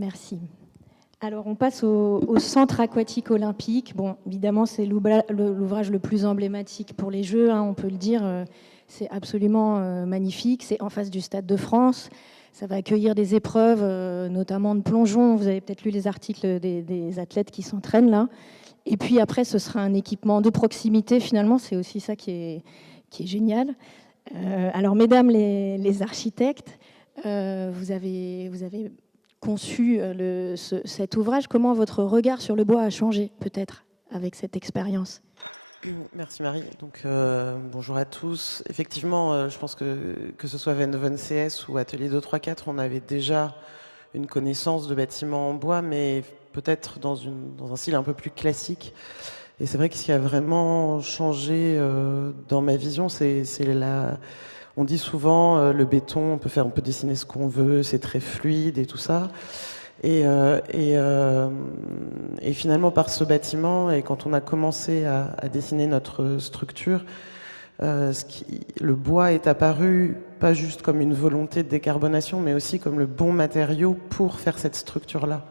Merci. Alors, on passe au Centre aquatique olympique. Bon, évidemment, c'est l'ouvrage le plus emblématique pour les Jeux, hein, on peut le dire. C'est absolument magnifique. C'est en face du Stade de France. Ça va accueillir des épreuves, notamment de plongeon. Vous avez peut-être lu les articles des athlètes qui s'entraînent là. Et puis après, ce sera un équipement de proximité. Finalement, c'est aussi ça qui est génial. Alors, mesdames les architectes, vous avez conçu cet ouvrage. Comment votre regard sur le bois a changé, peut-être, avec cette expérience ? Merci Marie. Donc, bonjour à tous. Effectivement, je pense que ce soit Venhoven CS ou Atelier 234, on avait déjà une connaissance de bâtiments en bois, mais peut-être dans un style un peu plus classique. Et c'est vrai que ce qui a vraiment changé dans ma vision, c'est on dit souvent le béton, on peut dessiner ce qu'on veut, c'est très fluide et tout ça. Et finalement, par ce bâtiment, et quand on a commencé à dessiner notre structure, le bois est apparu pas juste comme une volonté de décarbonation, mais aussi comme le bon matériau pour faire cette structure-là.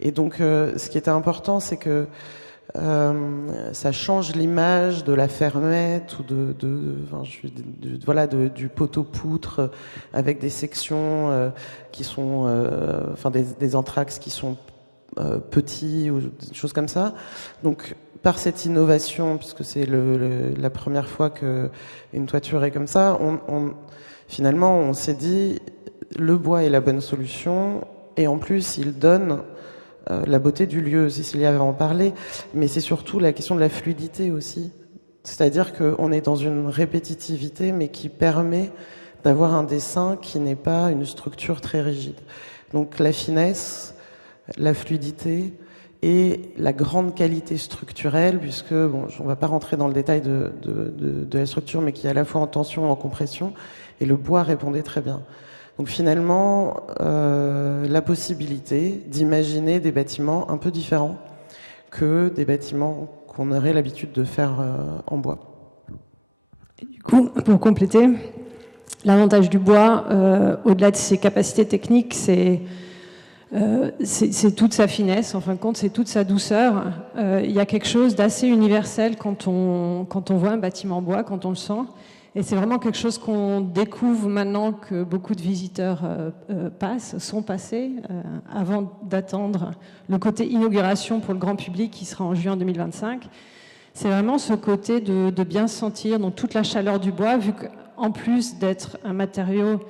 Et donc, ce qui était important, c'est que ça change l'image de la fermette ou du poteau-poutre avec des sections qui sont, des entraxes qui sont petits ou des choses comme ça. Donc, par cette innovation, puisque c'est la première fois qu'une toiture est comme ça, finalement, on s'est dit le bois est la bonne solution et en plus, il donne la beauté du lieu. Cécilia va en parler, mais c'est surtout la question de la fluidité aussi. C'est-à-dire qu'on est dans une répétitivité, mais qui permet d'avoir un dessin qui n'est pas une structure très rigide. Donc la finesse, la fluidité et la grande qualité structurelle, puisque, bon, on ne va pas rentrer dans le détail de la structure, mais qui est à la fois en tension et en compression, et le bois répondait très bien. Donc finalement, la possibilité d'imaginer des bâtiments un peu différents que des bâtiments qu'on aurait l'habitude de faire en bois. Et du coup, pour compléter, l'avantage du bois, au-delà de ses capacités techniques, c'est toute sa finesse, en fin de compte, c'est toute sa douceur. Il y a quelque chose d'assez universel quand on voit un bâtiment en bois, quand on le sent. Et c'est vraiment quelque chose qu'on découvre maintenant que beaucoup de visiteurs sont passés, avant d'attendre le côté inauguration pour le grand public qui sera en juin 2025. C'est vraiment ce côté de bien sentir dans toute la chaleur du bois, vu qu'en plus d'être un matériau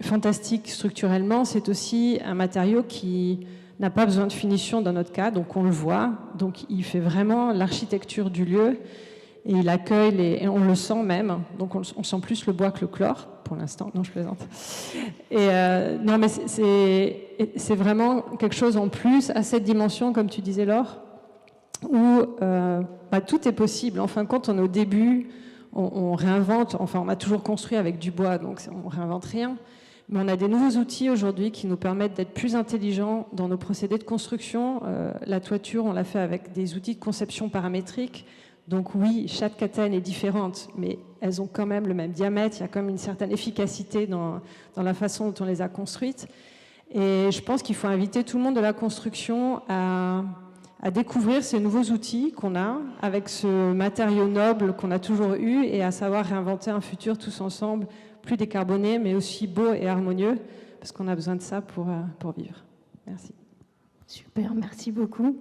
fantastique structurellement, c'est aussi un matériau qui n'a pas besoin de finition dans notre cas, donc on le voit. Donc il fait vraiment l'architecture du lieu. Et il accueille, et on le sent même, donc on sent plus le bois que le chlore, pour l'instant, non je plaisante. Et non mais c'est vraiment quelque chose en plus, à cette dimension, comme tu disais Laure, où tout est possible. En fin de compte, on est au début, on réinvente, enfin on a toujours construit avec du bois, donc on réinvente rien, mais on a des nouveaux outils aujourd'hui qui nous permettent d'être plus intelligents dans nos procédés de construction. La toiture, on l'a fait avec des outils de conception paramétrique. Donc oui, chaque catène est différente, mais elles ont quand même le même diamètre, il y a quand même une certaine efficacité dans la façon dont on les a construites. Et je pense qu'il faut inviter tout le monde de la construction à découvrir ces nouveaux outils qu'on a, avec ce matériau noble qu'on a toujours eu, et à savoir réinventer un futur tous ensemble, plus décarboné, mais aussi beau et harmonieux, parce qu'on a besoin de ça pour vivre. Merci. Super, merci beaucoup.